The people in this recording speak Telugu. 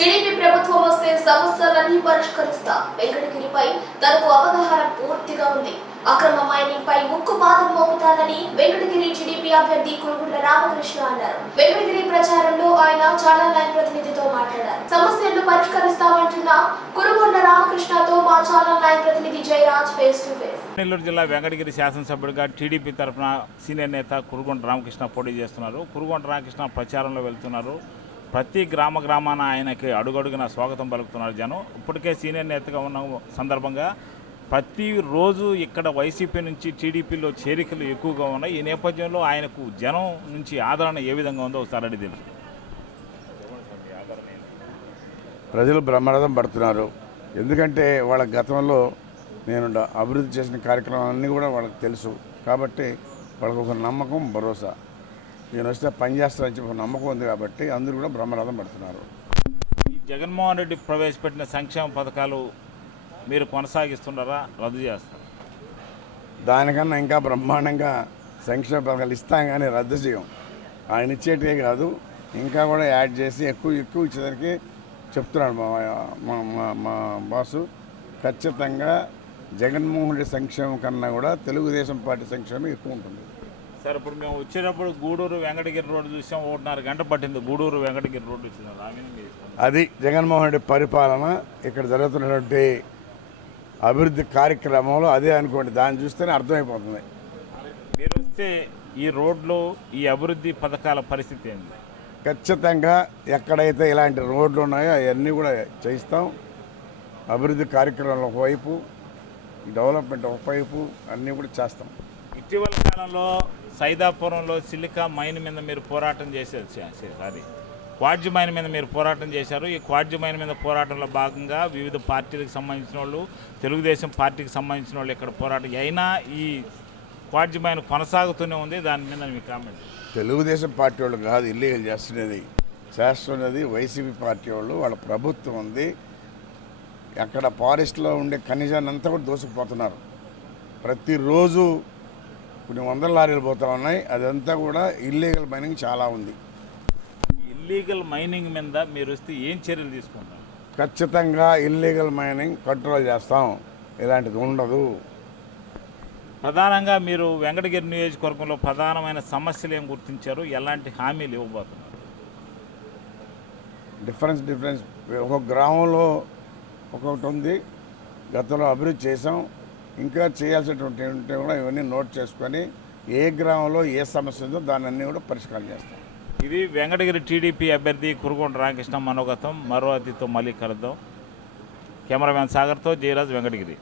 టీడీపీ ప్రభుత్వం వస్తే సమస్యలన్నీ పరిష్కరిస్తా. వెంకటగిరిపై తనకు అవగాహన పూర్తిగా ఉంది. అక్రమ మైనింగ్ పై ముక్కు పాదం మోపుతానని వెంకటగిరి టీడీపీ అభ్యర్థి కురుగుండ రామకృష్ణ అన్నారు. వెంకటగిరి ప్రచారంలో ఆయన చాలా లైన్ ప్రతినిధితో మాట్లాడారు. సమస్యలను పరిష్కరిస్తామంటున్న కురుగుండ రామకృష్ణతో మా చాలా లైన్ ప్రతినిధి Jayaraj face to face Nellore జిల్లా వెంకటగిరి శాసనసభ్యుడిగా టీడీపీ తరఫున సీనియర్ నేత కురుగొండ రామకృష్ణ పోటీ చేస్తున్నారు. కురుగొండ రామకృష్ణ ప్రచారంలో వెళ్తున్నారు. ప్రతి గ్రామ గ్రామాన ఆయనకి అడుగడుగున స్వాగతం పలుకుతున్నారు జనం. ఇప్పటికే సీనియర్ నేతగా ఉన్న సందర్భంగా ప్రతిరోజు ఇక్కడ వైసీపీ నుంచి టీడీపీలో చేరికలు ఎక్కువగా ఉన్నాయి. ఈ నేపథ్యంలో ఆయనకు జనం నుంచి ఆదరణ ఏ విధంగా ఉందో ఒకసారి అడిగి తెలుసు ప్రజలు బ్రహ్మరథం పడుతున్నారు. ఎందుకంటే వాళ్ళ గతంలో నేను అభివృద్ధి చేసిన కార్యక్రమాలన్నీ కూడా వాళ్ళకి తెలుసు. కాబట్టి వాళ్ళకు ఒక నమ్మకం భరోసా. నేను వస్తే పని చేస్తానని చెప్పి నమ్మకం ఉంది కాబట్టి అందరూ కూడా బ్రహ్మరథం పడుతున్నారు. ఈ జగన్మోహన్ రెడ్డి ప్రవేశపెట్టిన సంక్షేమ పథకాలు మీరు కొనసాగిస్తున్నారా? రద్దు చేస్తారా? దానికన్నా ఇంకా బ్రహ్మాండంగా సంక్షేమ పథకాలు ఇస్తాం కానీ రద్దు చేయం. ఆయన ఇచ్చేటివే కాదు ఇంకా కూడా యాడ్ చేసి ఎక్కువ ఎక్కువ ఇచ్చేదానికి చెప్తున్నాడు మా మా బాసు. ఖచ్చితంగా జగన్మోహన్ రెడ్డి సంక్షేమం కన్నా కూడా తెలుగుదేశం పార్టీ సంక్షేమం ఎక్కువ ఉంటుంది. సార్ ఇప్పుడు మేము వచ్చేటప్పుడు గూడూరు వెంకటగిరి రోడ్డు చూసాం ఒకటిన్నర గంట పట్టింది. గూడూరు వెంకటగిరి రోడ్డు వచ్చింది అది జగన్మోహన్ రెడ్డి పరిపాలన ఇక్కడ జరుగుతున్నటువంటి అభివృద్ధి కార్యక్రమంలో అదే అనుకోండి. దాన్ని చూస్తేనే అర్థమైపోతుంది. మీరు వస్తే ఈ రోడ్లు ఈ అభివృద్ధి పథకాల పరిస్థితి ఏంది? ఖచ్చితంగా ఎక్కడైతే ఇలాంటి రోడ్లు ఉన్నాయో అవన్నీ కూడా చేయిస్తాం. అభివృద్ధి కార్యక్రమాలు ఒకవైపు డెవలప్మెంట్ ఒకవైపు అన్నీ కూడా చేస్తాం. ఇటీవల కాలంలో సైదాపురంలో సిలికా మైన్ మీద మీరు పోరాటం చేశారు స- స- సారీ క్వాడ్జి మైన్ మీద మీరు పోరాటం చేశారు. ఈ క్వాడ్జి మైన్ మీద పోరాటంలో భాగంగా వివిధ పార్టీలకు సంబంధించిన వాళ్ళు తెలుగుదేశం పార్టీకి సంబంధించిన వాళ్ళు ఇక్కడ పోరాటం అయినా ఈ క్వాడ్జి మైన్ కొనసాగుతూనే ఉంది. దాని మీద మీ కామెంట్. తెలుగుదేశం పార్టీ వాళ్ళు కాదు ఇల్లీగల్ చేస్తున్నది. చేస్తున్నది వైసీపీ పార్టీ వాళ్ళు వాళ్ళ ప్రభుత్వం ఉంది. అక్కడ ఫారెస్ట్లో ఉండే ఖనిజాన్ని అంతా కూడా దోసుకుపోతున్నారు. ప్రతిరోజు కొన్ని వందల లారీలు పోతా ఉన్నాయి. అదంతా కూడా ఇల్లీగల్ మైనింగ్ చాలా ఉంది. ఇల్లీగల్ మైనింగ్ మీద మీరు వస్తే ఏం చర్యలు తీసుకుంటారు? ఖచ్చితంగా ఇల్లీగల్ మైనింగ్ కంట్రోల్ చేస్తాం. ఇలాంటిది ఉండదు. ప్రధానంగా మీరు వెంకటగిరి నియోజకవర్గంలో ప్రధానమైన సమస్యలు ఏం గుర్తించారు? ఎలాంటి హామీలు ఇవ్వబోతున్నారు? డిఫరెన్స్ డిఫరెన్స్ ఒక గ్రామంలో ఒక్కొక్కటి ఉంది. గతంలో అభివృద్ధి చేసాం ఇంకా చేయాల్సినటువంటి ఉంటే కూడా ఇవన్నీ నోట్ చేసుకొని ఏ గ్రామంలో ఏ సమస్య ఉందో దాన్ని అన్నీ కూడా పరిష్కారం చేస్తాం. ఇది వెంకటగిరి టీడీపీ అభ్యర్థి కురుగొండ రామకృష్ణ మనోగతం మరో అతిథితో మళ్ళీ కలుద్దాం. కెమెరామ్యాన్ సాగర్తో జయరాజ్ వెంకటగిరి.